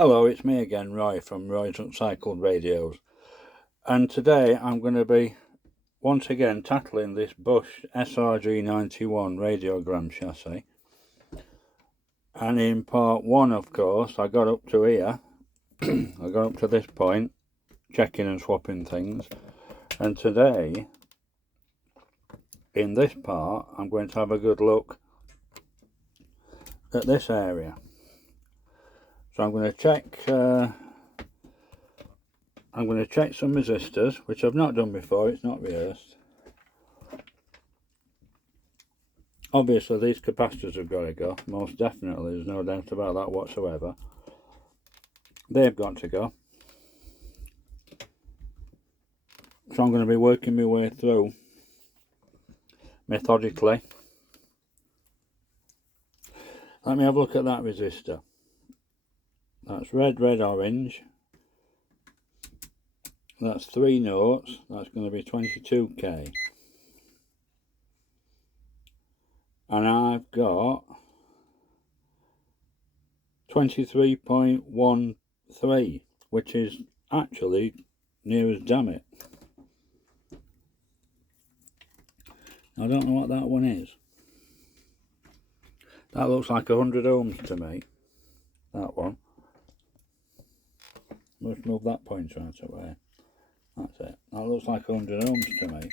Hello, it's me again, Roy from Roy's Upcycled Radios, and today I'm going to be once again tackling this Bosch srg91 radiogram chassis. And in part one, of course, I got up to here, I got up to this point, checking and swapping things, and today, in this part, I'm going to have a good look at this area. So I'm going to check some resistors, which I've not done before, it's not rehearsed. Obviously these capacitors have got to go, most definitely, there's no doubt about that whatsoever. They've got to go. So I'm going to be working my way through methodically. Let me have a look at that resistor. That's red, orange. That's 3 notes, that's going to be 22k. And I've got 23.13, which is actually near as damn it. I don't know what that one is. That looks like 100 ohms to me, that one. Let's move that pointer out of the way. That's it. That looks like 100 ohms to me.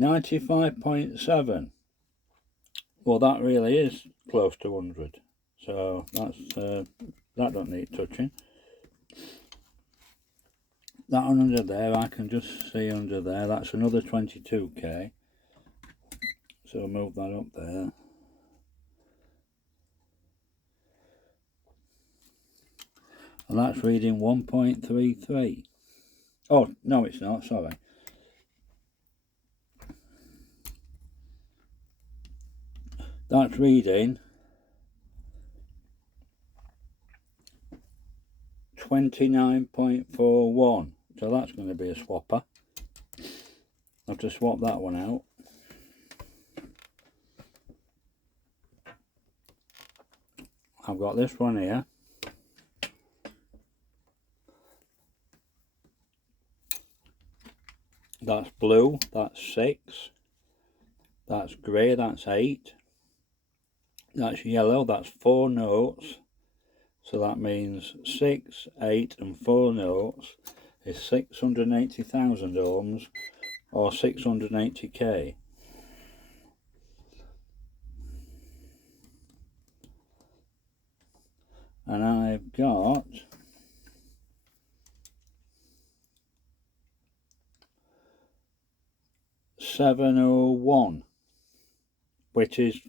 .7. Well, that really is close to 100. So that's that don't need touching. That one under there, I can just see under there. That's another 22k. So move that up there. And that's reading 1.33. Oh, no it's not, sorry. That's reading 29.41. So that's going to be a swapper. I'll have to swap that one out. I've got this one here. That's blue, that's 6. That's grey, that's 8. That's yellow, that's 4 notes. So that means 6, 8 and 4 notes is 680,000 ohms or 680k. And I've got .701, which is,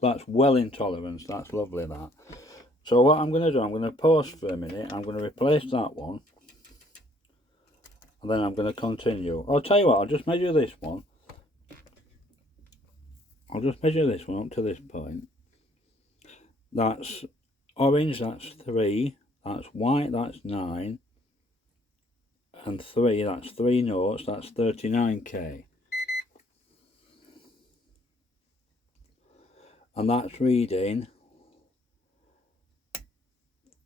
that's well in tolerance, that's lovely that. So what I'm going to do, I'm going to pause for a minute, I'm going to replace that one, and then I'm going to continue. I'll tell you what, I'll just measure this one. I'll just measure this one up to this point. That's orange, that's 3, that's white, that's 9, and 3, that's 3 notes, that's 39k. And that's reading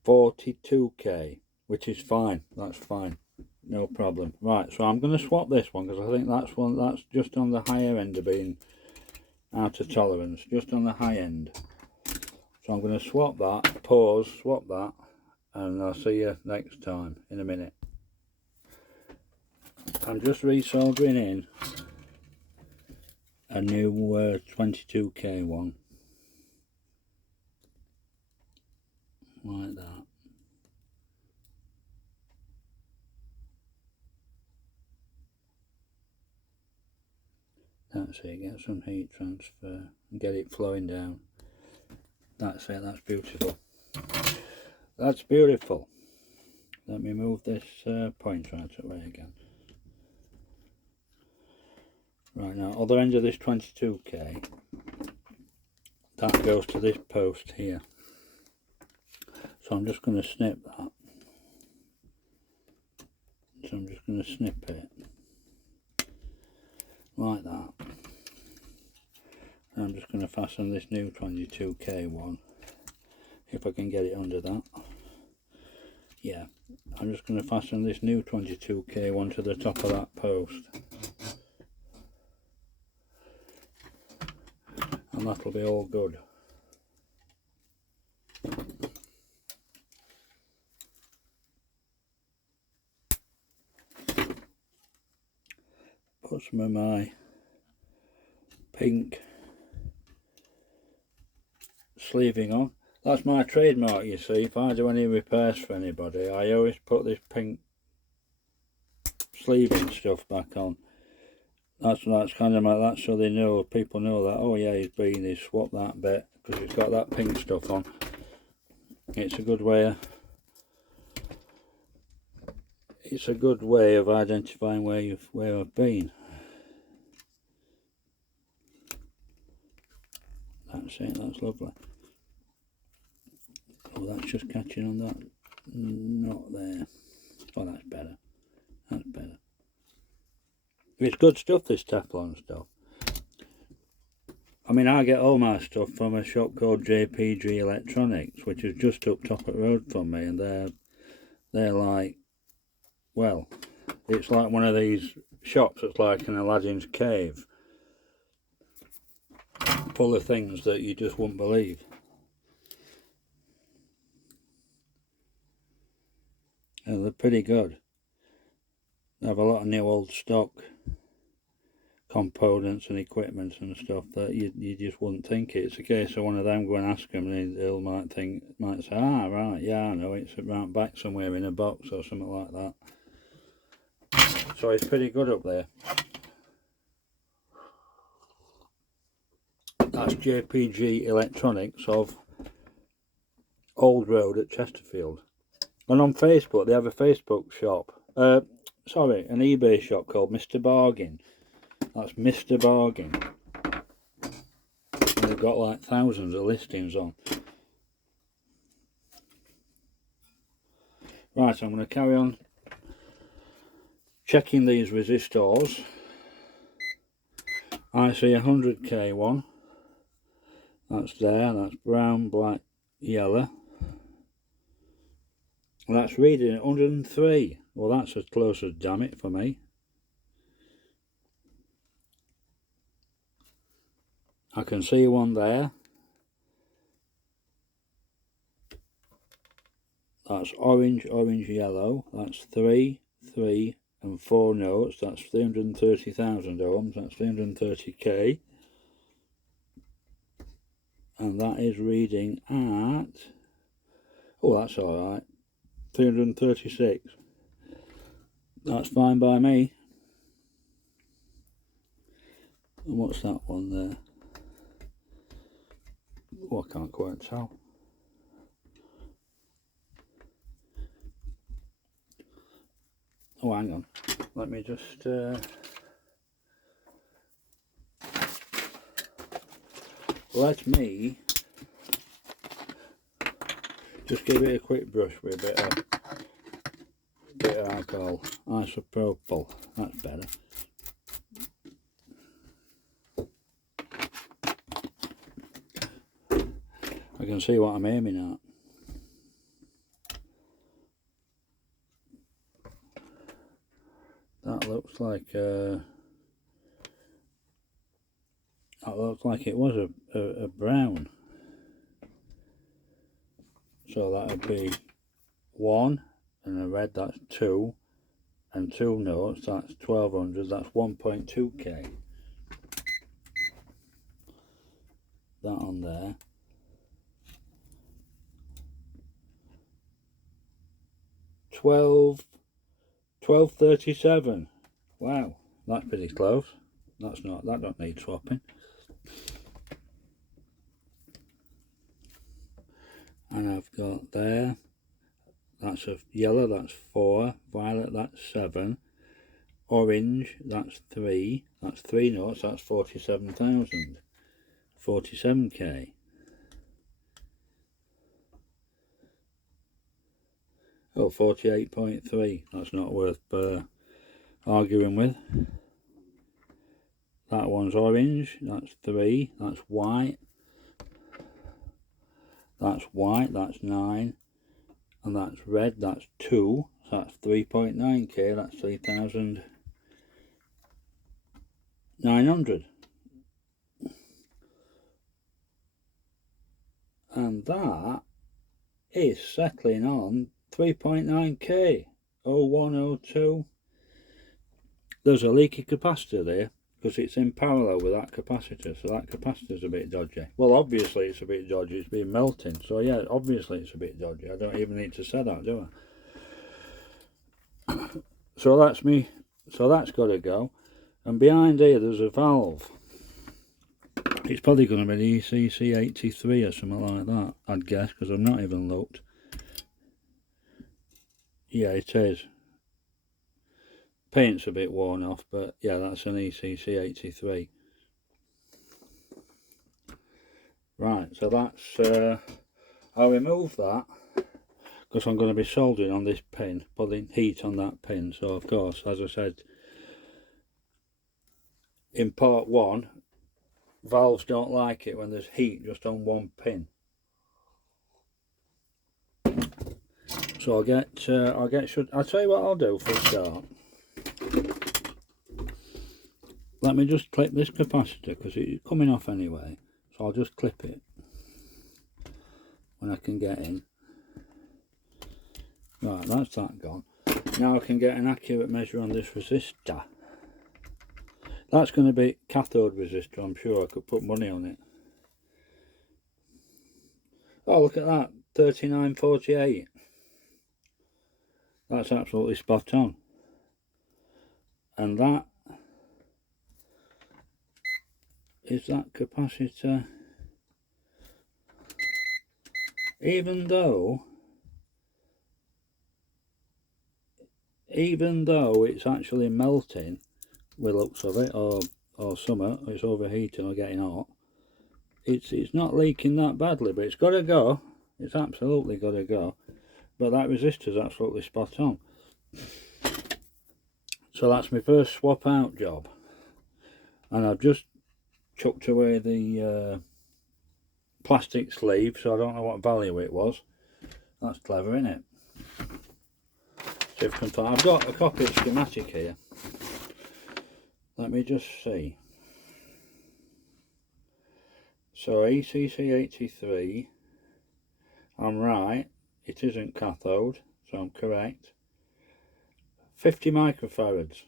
42k, which is fine, that's fine, no problem. Right, so I'm going to swap this one because I think that's one that's just on the higher end of being out of tolerance, just on the high end. So I'm going to swap that, pause, swap that, and I'll see you next time in a minute. I'm just resoldering in a new 22k one, like that. That's it, get some heat transfer and get it flowing down. That's it, that's beautiful. That's beautiful. Let me move this pointer out of the way again. Right, now, other end of this 22k, that goes to this post here. So I'm just going to snip that. So I'm just going to snip it like that. I'm just going to fasten this new 22k one, if I can get it under that. Yeah, I'm just going to fasten this new 22k one to the top of that post, and that'll be all good. Put some of my pink sleeving on. That's my trademark, you see. If I do any repairs for anybody, I always put this pink sleeving stuff back on. That's kind of like that, so they know, people know that, oh yeah, he's swapped that bit because it's got that pink stuff on. It's a good way of identifying where I've been. That's it, that's lovely. Oh, that's just catching on that. Not there. Oh, that's better. That's better. It's good stuff, this Teflon stuff. I mean, I get all my stuff from a shop called JPG Electronics, which is just up top of the road from me, and they're like, well, it's like one of these shops that's like an Aladdin's cave, full of things that you just wouldn't believe. And they're pretty good. They have a lot of new old stock components and equipment and stuff that you just wouldn't think it's a case of one of them. Go and ask them, and they'll might say, ah, right, yeah, I know, it's around back somewhere in a box or something like that. So it's pretty good up there. That's JPG Electronics of Old Road at Chesterfield. And on Facebook, they have a Facebook shop. Sorry, an eBay shop called Mr. Bargain. That's Mr. Bargain. And they've got like thousands of listings on. Right, I'm going to carry on checking these resistors. I see 100k one. That's there. That's brown, black, yellow. And that's reading 103. Well, that's as close as damn it for me. I can see one there. That's orange, orange, yellow. That's 3, 3 and 4 notes. That's 330,000 ohms. That's 330k. And that is reading at, oh, that's alright, 336. That's fine by me. And what's that one there? Oh, I can't quite tell. Oh, hang on. Let me just let me just give it a quick brush with a bit of alcohol. Isopropyl. That's better. I can see what I'm aiming at. That looks like it was a brown. So that would be 1, and a red, that's 2, and 2 notes, that's 1200, that's 1.2k. That on there. 1237. Wow, that's pretty close. That don't need swapping. And I've got there, that's a yellow, that's 4, violet, that's 7, orange, that's 3 notes, that's 47,000, 47k. Oh, 48.3, that's not worth arguing with. That one's orange, that's 3, that's white, that's 9, and that's red, that's 2, so that's 3.9k, that's 3,900. And that is settling on 3.9k, 0102. There's a leaky capacitor there, because it's in parallel with that capacitor, so that capacitor's a bit dodgy. Well, obviously it's a bit dodgy, it's been melting, so yeah, obviously it's a bit dodgy. I don't even need to say that, do I? So that's got to go. And behind here there's a valve. It's probably going to be the srg91 or something like that, I'd guess, because I've not even looked. Yeah, it is. Paint's a bit worn off, but yeah, that's an srg91. Right, so that's I'll remove that because I'm going to be soldering on this pin, putting heat on that pin. So of course, as I said in part 1, valves don't like it when there's heat just on one pin. So I'll tell you what I'll do for a start. Let me just clip this capacitor because it's coming off anyway. So I'll just clip it when I can get in. Right, that's that gone. Now I can get an accurate measure on this resistor. That's going to be cathode resistor, I'm sure. I could put money on it. Oh, look at that, 3948. That's absolutely spot on. And that is that capacitor. Even though it's actually melting with looks of it, or summer, it's overheating or getting hot, it's not leaking that badly, but it's got to go. It's absolutely got to go. But that resistor's absolutely spot on. So that's my first swap out job, and I've just chucked away the plastic sleeve, so I don't know what value it was. That's clever, isn't it? See if I can find. I've got a copy of schematic here. Let me just see. So srg91, I'm right, it isn't cathode, so I'm correct. 50 microfarads,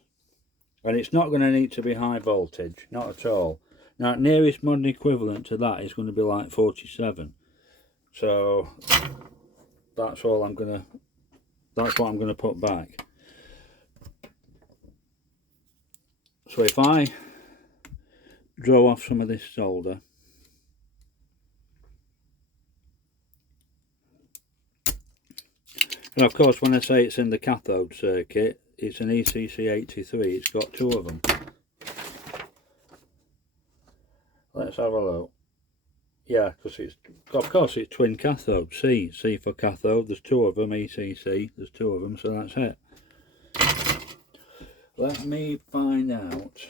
and it's not going to need to be high voltage, not at all. Now nearest modern equivalent to that is going to be like 47, so that's what I'm going to put back. So if I draw off some of this solder, and of course when I say it's in the cathode circuit, it's an srg91, it's got 2 of them. Let's have a look. Yeah, because it's twin cathode. C for cathode, there's 2 of them, ECC, there's 2 of them, so that's it. Let me find out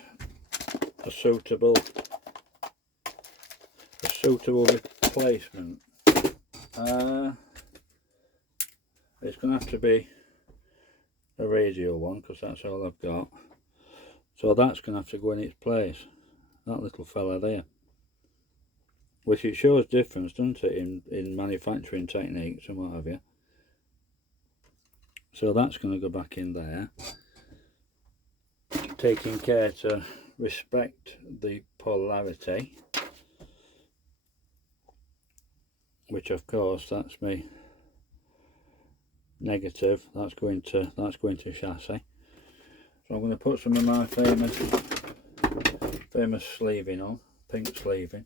a suitable replacement. It's going to have to be a radial one because that's all I've got. So that's going to have to go in its place, that little fella there. Which it shows difference, doesn't it, in manufacturing techniques and what have you. So that's going to go back in there. Taking care to respect the polarity, which of course that's me negative, that's going to chassis. So I'm going to put some of my famous sleeving on, pink sleeving.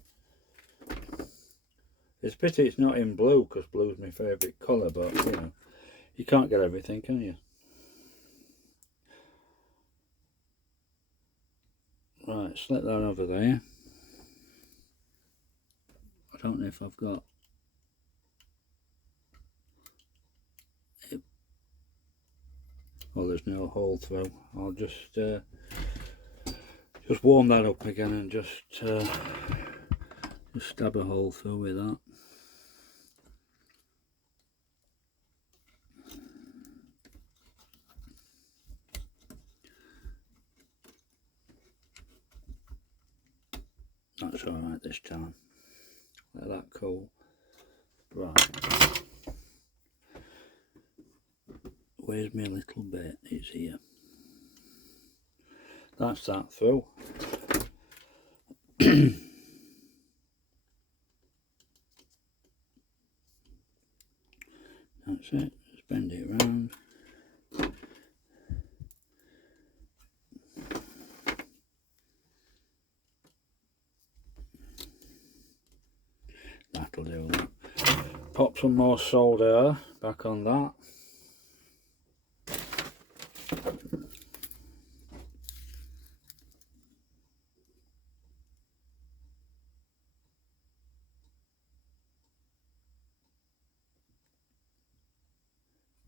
It's a pity it's not in blue because blue's my favourite colour, but you know, you can't get everything, can you? Right, slip that over there. I don't know if I've got it. Well, there's no hole through. I'll just Just warm that up again and just stab a hole through with that. That's alright this time. Let that cool. Right. Where's my little bit? It's here. That's that through. That's it. Just bend it round. That'll do that. Pop some more solder back on that.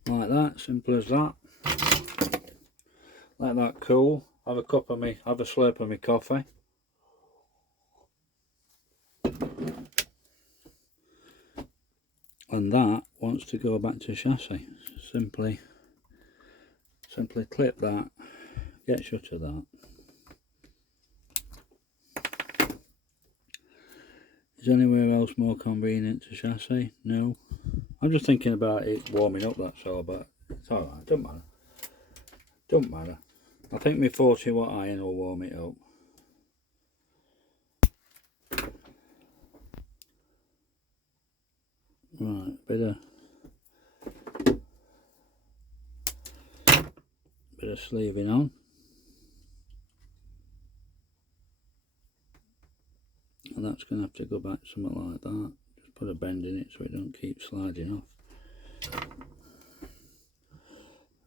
Like that, simple as that. Let that cool. Have a slurp of my coffee. And that wants to go back to chassis. Simply clip that, get shut of that. Is anywhere else more convenient to chassis? No. I'm just thinking about it warming up, that's all, but it's alright, don't matter. Don't matter. I think my 40 watt iron will warm it up. Right, bit of sleeving on. And that's going to have to go back something like that. Just put a bend in it so it don't keep sliding off.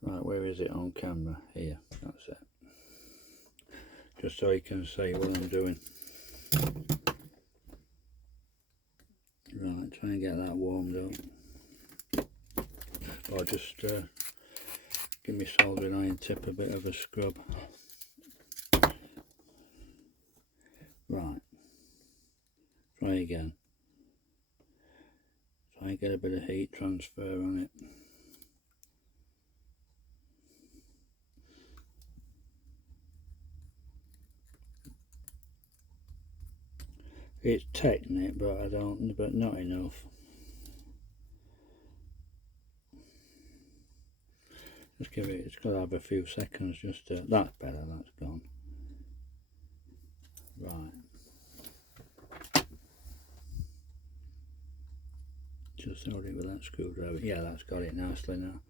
Right, where is it on camera? Here, that's it. Just so you can see what I'm doing. Right, try and get that warmed up. Or just give me soldering iron tip a bit of a scrub. Right, try again. Try and get a bit of heat transfer on it. It's tightening it, but not enough. Just give it, it's got to have a few seconds just to, that's better, that's gone. Right. Just hold it with that screwdriver. Yeah, that's got it nicely now.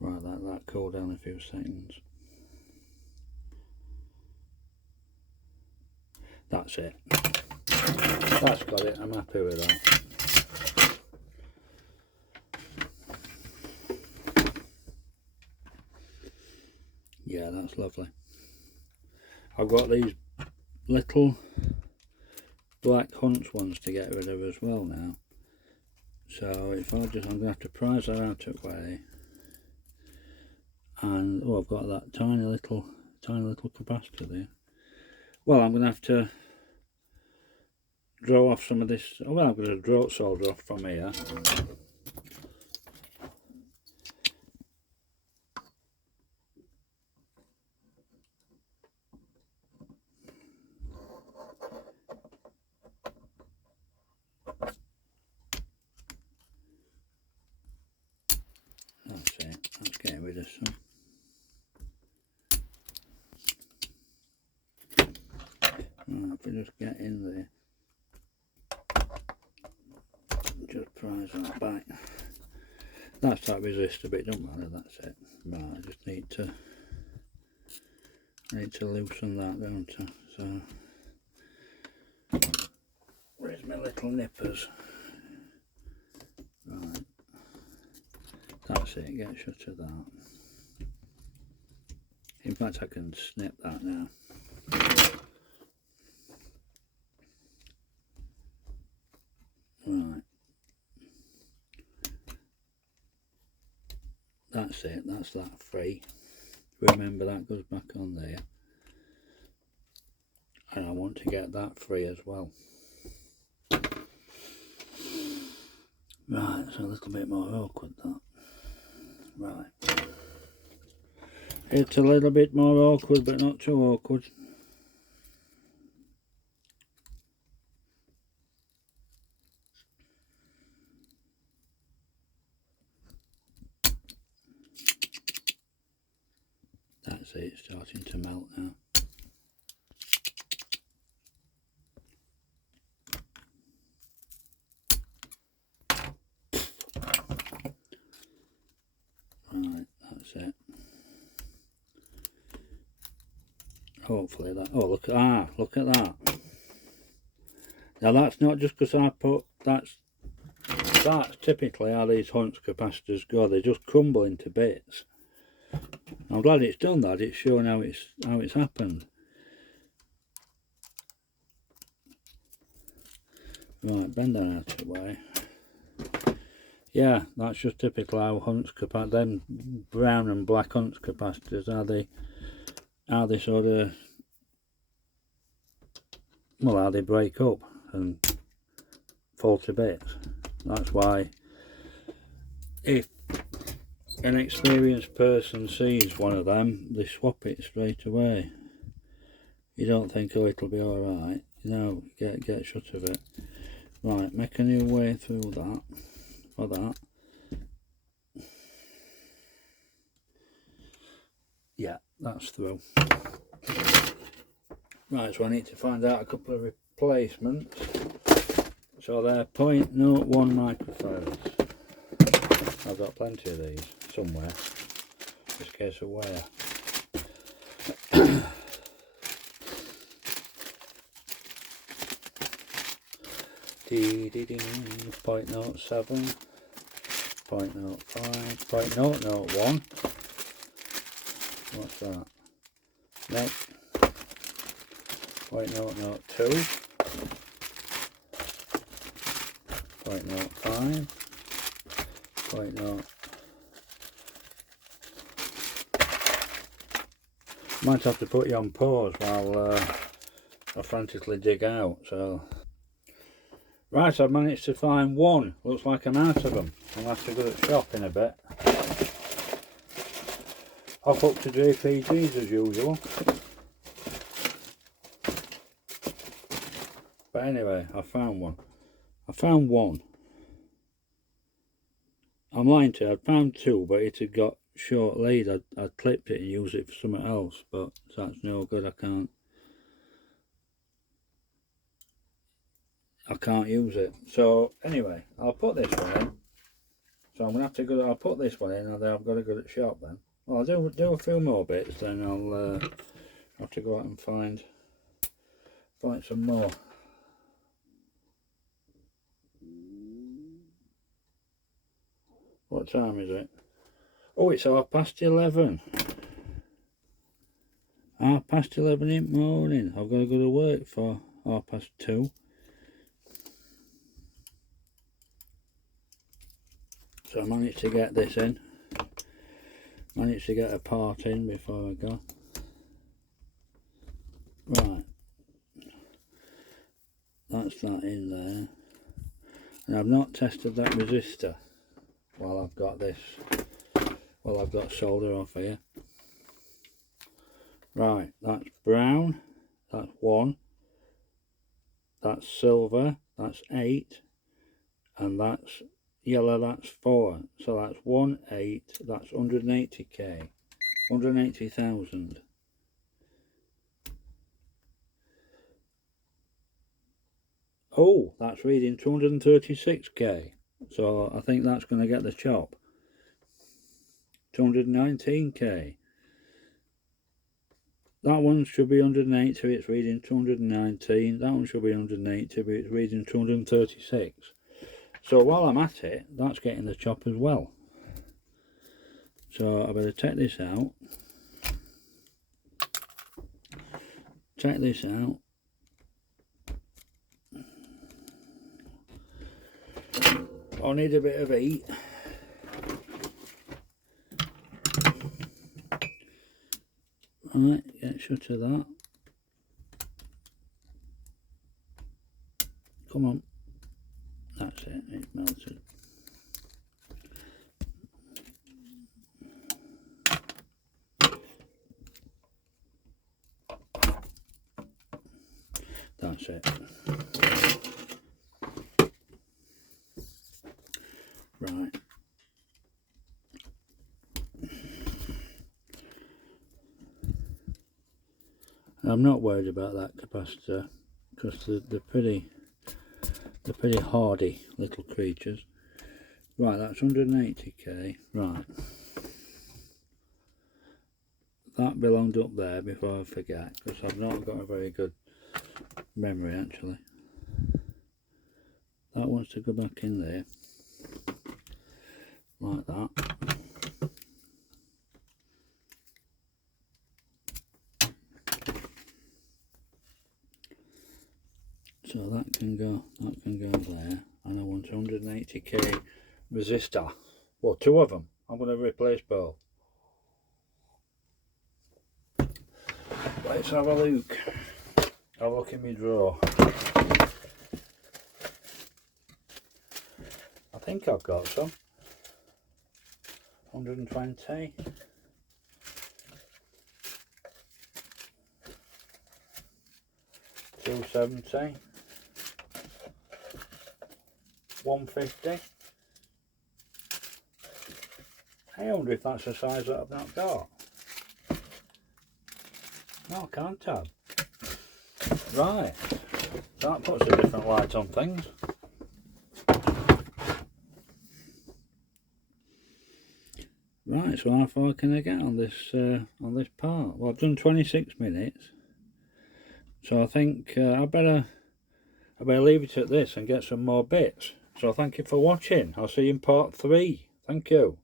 Right, that cooled down a few seconds. That's it. That's got it, I'm happy with that. Yeah, that's lovely. I've got these little black hunch ones to get rid of as well now. So if I'm going to have to prise that out of the way. And oh, I've got that tiny little capacitor there. Well, I'm going to have to draw off some of this. Well, I'm going to draw solder off from here. That's it. Let's get rid of some. Right, if we just get in there, just prise that back. That's that resistor bit, don't matter, that's it. Right, I just need to loosen that, don't I? So, where's my little nippers? Right, that's it, get shut of that. In fact, I can snip that now. Right. That's it, that's that free. Remember, that goes back on there. and I want to get that free as well. Right, it's a little bit more awkward, that. Right. It's a little bit more awkward, but not too awkward. That's it, it's starting to melt now. Right, that's it. Hopefully that. Oh, look at that. Now that's not just because I put that's typically how these Hunts capacitors go. They just crumble into bits. I'm glad it's done that. It's showing how it's happened. Right, bend that out of the way. Yeah, that's just typical how Hunts capacitors, them brown and black Hunts capacitors, how they sort of, well, how they break up and fall to bits. That's why if an experienced person sees one of them, they swap it straight away. You don't think, oh, it'll be alright. No, get shut of it. Right, make a new way through that, for that. Yeah, that's through. Right, so I need to find out a couple of replacements. So they're 0.01 microphones. I've got plenty of these somewhere. Just in case of where. 0.07, 0.05, 0.001. What's that? Next, 0.002, 0.05, 0.0. Might have to put you on pause while I frantically dig out. So, right, I've managed to find one. Looks like I'm out of them. I'll have to go to the shop in a bit. Off up to JPG's as usual. But anyway, I found one. I'm lying to you, I'd found two, but it had got short lead. I'd clipped it and used it for something else, but that's no good. I can't use it. So anyway, I'll put this one in. So I'm gonna have to go. I'll put this one in, and then I've got to go to the shop then. Well, I'll do a few more bits, then I'll have to go out and find some more. What time is it? Oh, it's 11:30. 11:30 in the morning. I've got to go to work for 2:30. So I managed to get this in. Managed to get a part in before I go. Right. That's that in there. And I've not tested that resistor while I've got this. Well, I've got solder off here. Right, that's brown. That's 1. That's silver. That's 8. And that's yellow. That's 4. So that's 1, 8. That's 180k. 180,000. Oh, that's reading 236k. So I think that's going to get the chop. 219k. That one should be 180, it's reading 219. That one should be 180, but it's reading 236. So while I'm at it, that's getting the chop as well. So I better take this out. Take this out. I'll need a bit of heat. Alright, get shut of that. Come on. That's it, it's melted. That's it. Right. I'm not worried about that capacitor because they're pretty hardy little creatures. Right, that's 180k. Right. That belonged up there before I forget, because I've not got a very good memory actually. That wants to go back in there like that. So that can go there, and I want 180k resistor. Well, two of them. I'm going to replace both. Let's have a look. Have a look in my drawer. I think I've got some. 120. 270. 150. I wonder if that's the size that I've not got. No, I can't have. Right, that puts a different light on things. Right, so how far can I get on this part? Well, I've done 26 minutes, so I think I better leave it at this and get some more bits. So thank you for watching. I'll see you in part 3. Thank you.